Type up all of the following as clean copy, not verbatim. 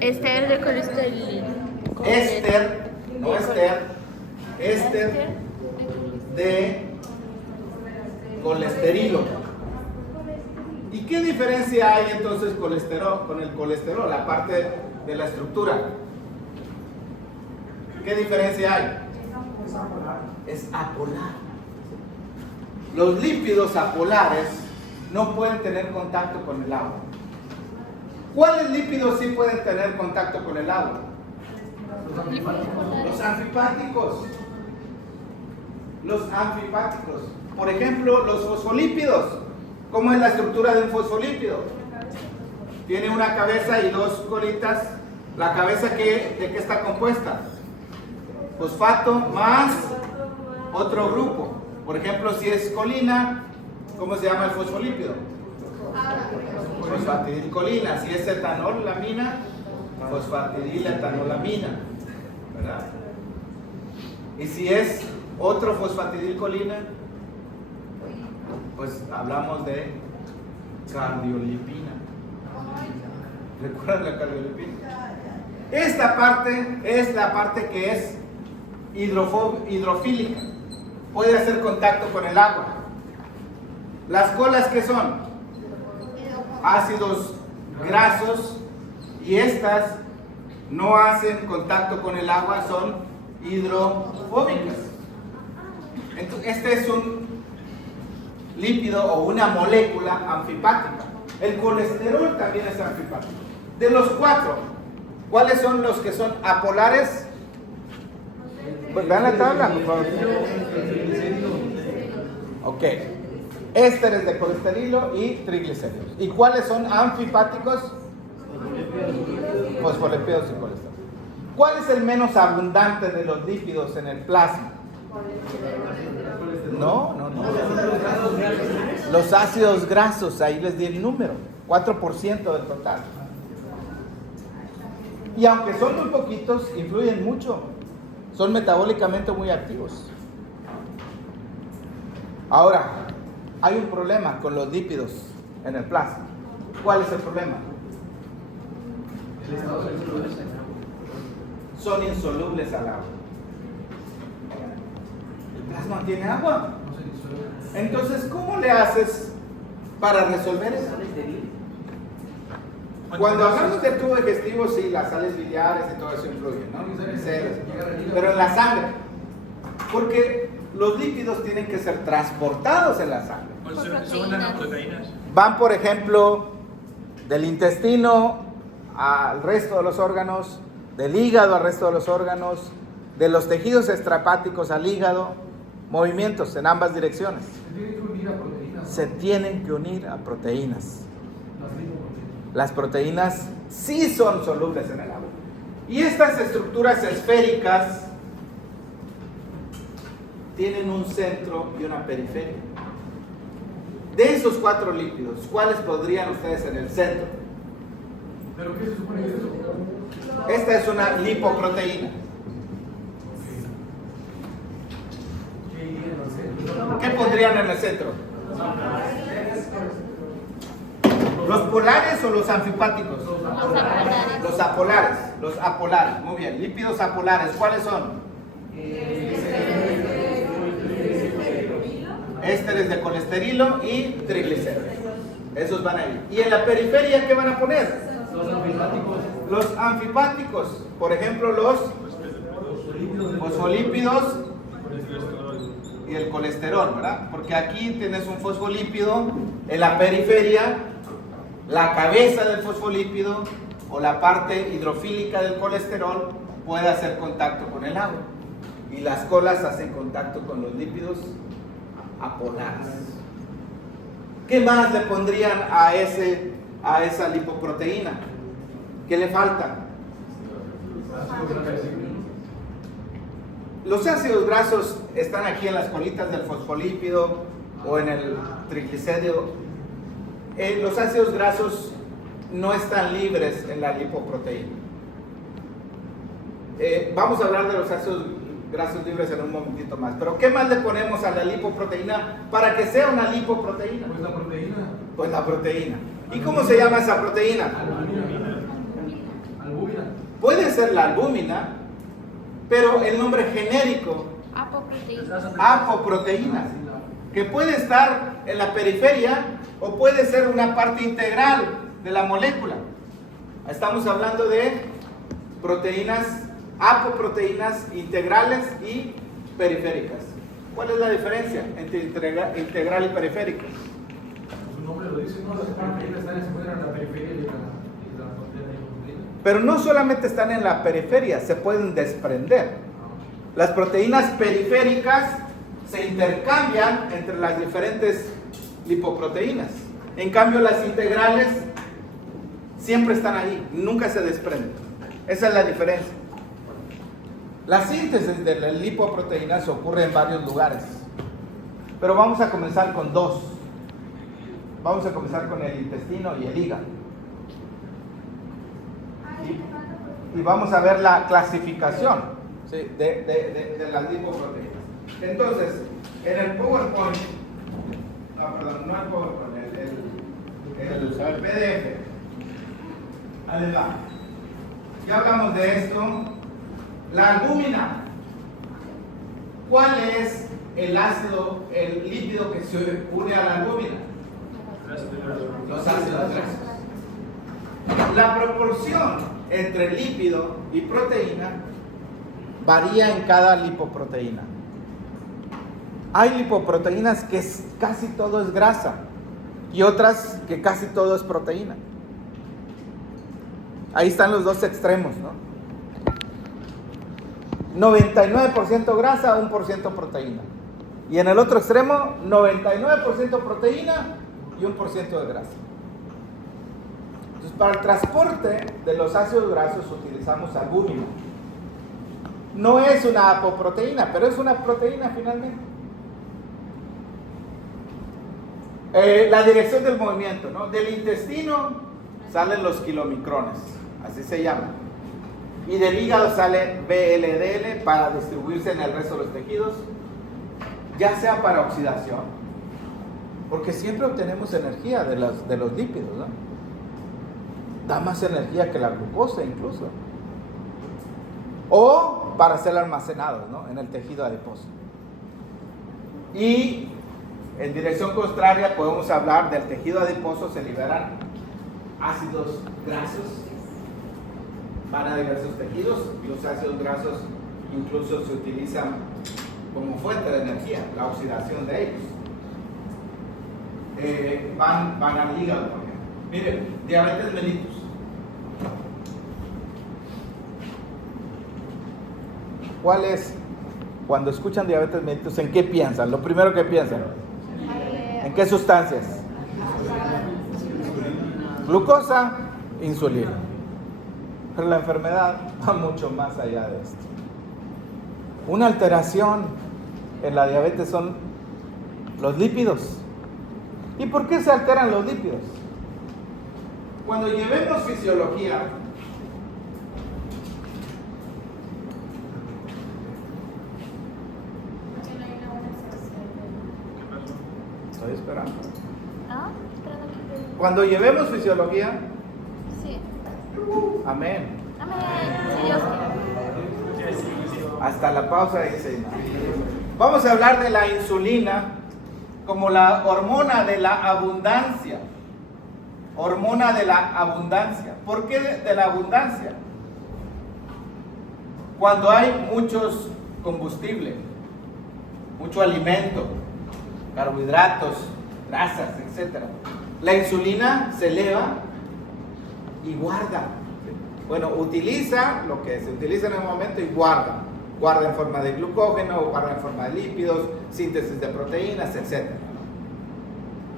Éster de colesterol. Éster, no éster de colesterilo. ¿Y qué diferencia hay entonces colesterol con el colesterol, la parte de la estructura? ¿Qué diferencia hay? Es apolar. Los lípidos apolares no pueden tener contacto con el agua. ¿Cuáles lípidos sí pueden tener contacto con el agua? Los anfipáticos. Los anfipáticos. Por ejemplo, los fosfolípidos. ¿Cómo es la estructura de un fosfolípido? Tiene una cabeza y dos colitas. ¿La cabeza de qué está compuesta? Fosfato más otro grupo. Por ejemplo, si es colina, ¿cómo se llama el fosfolípido? Fosfatidilcolina. Si es etanol-lamina, fosfatidil-etanolamina, ¿verdad? Y si es otro fosfatidilcolina, pues hablamos de cardiolipina. ¿Recuerdan la cardiolipina? Esta parte es la parte que es hidrofílica. Puede hacer contacto con el agua. Las colas, ¿qué son? Ácidos grasos, y estas no hacen contacto con el agua, son hidrofóbicas. Entonces, este es un lípido o una molécula anfipática. El colesterol también es anfipático. De los cuatro, ¿cuáles son los que son apolares? Pues vean la tabla, por favor. Ok. Ésteres de colesterilo y triglicéridos. ¿Y cuáles son anfipáticos? Fosfolípidos y colesterol. ¿Cuál es el menos abundante de los lípidos en el plasma? No. Los ácidos grasos, ahí les di el número, 4% del total. Y aunque son muy poquitos, influyen mucho. Son metabólicamente muy activos. Ahora, hay un problema con los lípidos en el plasma. ¿Cuál es el problema? Son insolubles al agua. El plasma tiene agua. Entonces, ¿cómo le haces para resolver eso? Cuando hablamos del tubo digestivo, sí, las sales biliares y todo eso influye, ¿no? Pero en la sangre, porque los lípidos tienen que ser transportados en la sangre. Son nanoproteínas. Van, por ejemplo, del intestino al resto de los órganos, del hígado al resto de los órganos, de los tejidos extrahepáticos al hígado, movimientos en ambas direcciones. Se tienen que unir a proteínas. Las proteínas sí son solubles en el agua. Y estas estructuras esféricas tienen un centro y una periferia. De esos cuatro lípidos, ¿cuáles podrían ustedes en el centro? ¿Pero qué se supone que es eso? Esta es una lipoproteína. ¿Qué pondrían en el centro? ¿Los polares o los anfipáticos? Los apolares. Los apolares, muy bien. Lípidos apolares, ¿cuáles son? Ésteres de colesterilo y triglicéridos. Esos van ahí. ¿Y en la periferia qué van a poner? Los anfipáticos. Los anfipáticos, por ejemplo, los fosfolípidos y el colesterol, ¿verdad? Porque aquí tienes un fosfolípido en la periferia, la cabeza del fosfolípido o la parte hidrofílica del colesterol puede hacer contacto con el agua, y las colas hacen contacto con los lípidos apolares. ¿Qué más le pondrían a esa lipoproteína? ¿Qué le falta? Los ácidos grasos están aquí en las colitas del fosfolípido o en el triglicérido. Los ácidos grasos no están libres en la lipoproteína. Vamos a hablar de los ácidos grasos libres en un momentito más. Pero ¿qué más le ponemos a la lipoproteína para que sea una lipoproteína? Pues la proteína. Pues la proteína. ¿Y cómo se llama esa proteína? ser la albúmina, pero el nombre genérico, apoproteína, que puede estar en la periferia o puede ser una parte integral de la molécula. Estamos hablando de proteínas, apoproteínas integrales y periféricas. ¿Cuál es la diferencia entre integral y periférica? Su nombre lo dice, ¿no? Las proteínas se encuentran en la periferia de la proteína. Pero no solamente están en la periferia, se pueden desprender. Las proteínas periféricas se intercambian entre las diferentes lipoproteínas. En cambio, las integrales siempre están ahí, nunca se desprenden. Esa es la diferencia. La síntesis de las lipoproteínas ocurre en varios lugares, pero vamos a comenzar con dos. Vamos a comenzar con el intestino y el hígado. Y vamos a ver la clasificación, ¿sí?, de las lipoproteínas. Entonces, en el PowerPoint, no el PowerPoint, el PDF, ahí va. Ya hablamos de esto. La albúmina. ¿Cuál es el ácido, el lípido que se une a la albúmina? Los ácidos grasos. La proporción entre lípido y proteína varía en cada lipoproteína. Hay lipoproteínas que casi todo es grasa y otras que casi todo es proteína. Ahí están los dos extremos, ¿no? 99% grasa, 1% proteína. Y en el otro extremo, 99% proteína y 1% de grasa. Entonces, para el transporte de los ácidos grasos utilizamos albúmina. No es una apoproteína, pero es una proteína finalmente. La dirección del movimiento, ¿no? Del intestino salen los kilomicrones, así se llama. Y del hígado sale VLDL para distribuirse en el resto de los tejidos, ya sea para oxidación, porque siempre obtenemos energía de los lípidos, ¿no? Da más energía que la glucosa incluso. O para ser almacenados, ¿no?, en el tejido adiposo. Y en dirección contraria podemos hablar del tejido adiposo, se liberan ácidos grasos, van a diversos tejidos. Los ácidos grasos incluso se utilizan como fuente de energía, la oxidación de ellos. Van al hígado, por ejemplo. Miren, diabetes mellitus. ¿Cuál es? Cuando escuchan diabetes mellitus, ¿en qué piensan? Lo primero que piensan, ¿en qué sustancias? Glucosa, insulina. Pero la enfermedad va mucho más allá de esto. Una alteración en la diabetes son los lípidos. ¿Y por qué se alteran los lípidos? Cuando llevemos fisiología, estoy esperando. ¿Ah? Esperando que... Cuando llevemos fisiología, Sí. amén. Amén. Si Dios quiere. Hasta la pausa dice. Vamos a hablar de la insulina como la hormona de la abundancia. Hormona de la abundancia. ¿Por qué de la abundancia? Cuando hay muchos combustibles, mucho alimento, carbohidratos, grasas, etc. La insulina se eleva y guarda. Bueno, utiliza lo que se utiliza en el momento y guarda. Guarda en forma de glucógeno, guarda en forma de lípidos, síntesis de proteínas, etc.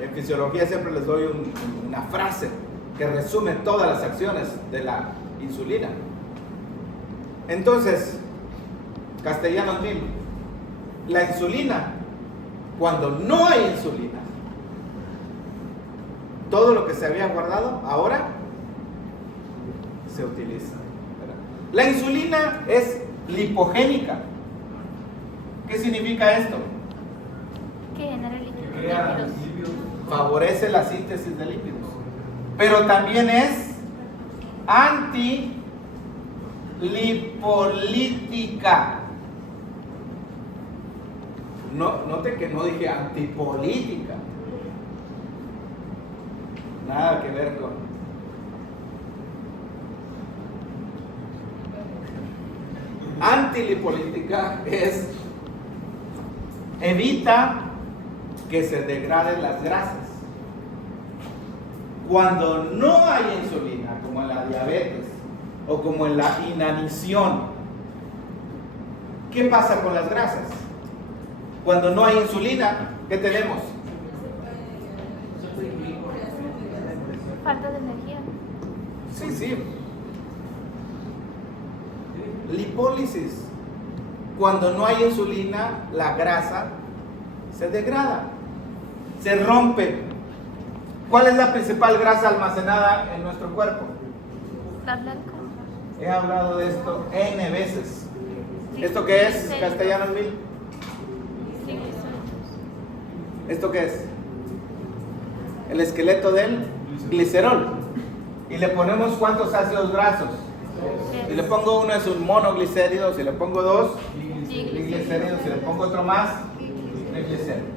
En fisiología siempre les doy una frase que resume todas las acciones de la insulina. Entonces, castellanos mismos, la insulina, cuando no hay insulina, todo lo que se había guardado ahora se utiliza. La insulina es lipogénica. ¿Qué significa esto? Que genera lípidos. Favorece la síntesis de lípidos, pero también es lipolítica. No, note que no dije antipolítica. Nada que ver con. Antilipolítica es evita que se degraden las grasas. Cuando no hay insulina, como en la diabetes o como en la inanición, ¿qué pasa con las grasas? Cuando no hay insulina, ¿qué tenemos? Falta de energía. Sí. Lipólisis. Cuando no hay insulina, la grasa se degrada, se rompe. ¿Cuál es la principal grasa almacenada en nuestro cuerpo? La blanca. He hablado de esto N veces. ¿Esto qué es? Castellanos Mil. ¿Esto qué es? El esqueleto del glicerol. Y le ponemos ¿cuántos ácidos grasos? Si le pongo uno es un monoglicérido, si le pongo dos, triglicéridos, si le pongo otro más, triglicéridos.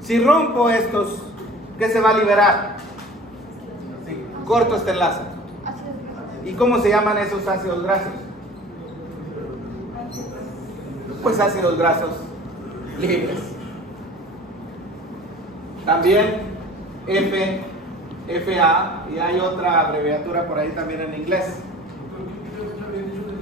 Si rompo estos, ¿qué se va a liberar? Sí, corto este enlace. ¿Y cómo se llaman esos ácidos grasos? Pues ácidos grasos libres. También FA, y hay otra abreviatura por ahí también en inglés. ¿Qué había dicho de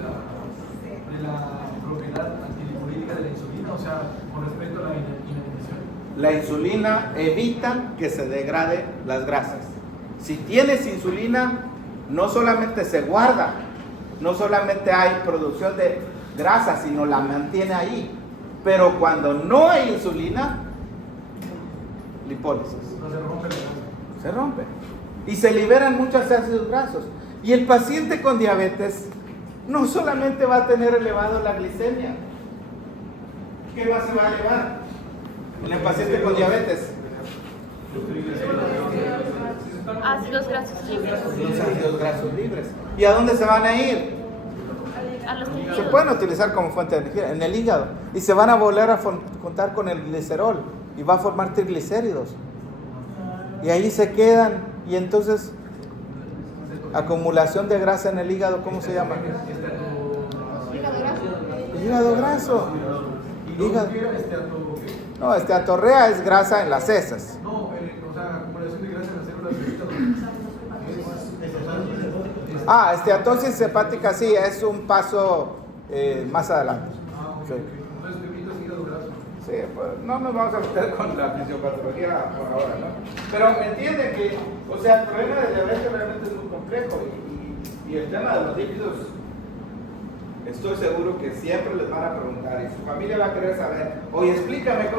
la propiedad antilipolítica de la insulina? O sea, con respecto a la inanición. La insulina evita que se degrade las grasas. Si tienes insulina, no solamente se guarda, no solamente hay producción de grasa, sino la mantiene ahí. Pero cuando no hay insulina, lipólisis. No se rompe la grasa. Se rompe. Y se liberan muchos ácidos grasos. Y el paciente con diabetes no solamente va a tener elevado la glicemia. ¿Qué más se va a elevar en el paciente con diabetes? Ácidos grasos libres. Los ácidos grasos libres. ¿Y a dónde se van a ir? A los Se tejidos. pueden utilizar como fuente de energía en el hígado. Y se van a volver a juntar con el glicerol. Y va a formar triglicéridos. Y ahí se quedan. Y entonces, acumulación de grasa en el hígado, ¿cómo se llama? Hígado graso. Hígado. No, esteatorrea es grasa en las heces. No, o sea, acumulación de grasa en las células del hígado. Esteatosis hepática sí, es un paso más adelante. Sí. Entonces, evitas hígado graso. Sí, pues no nos vamos a meter con la fisiopatología por ahora, ¿no? Pero me entiende que, o sea, el problema de diabetes realmente es muy complejo y el tema de los lípidos, estoy seguro que siempre les van a preguntar y su familia va a querer saber, oye, explícame cómo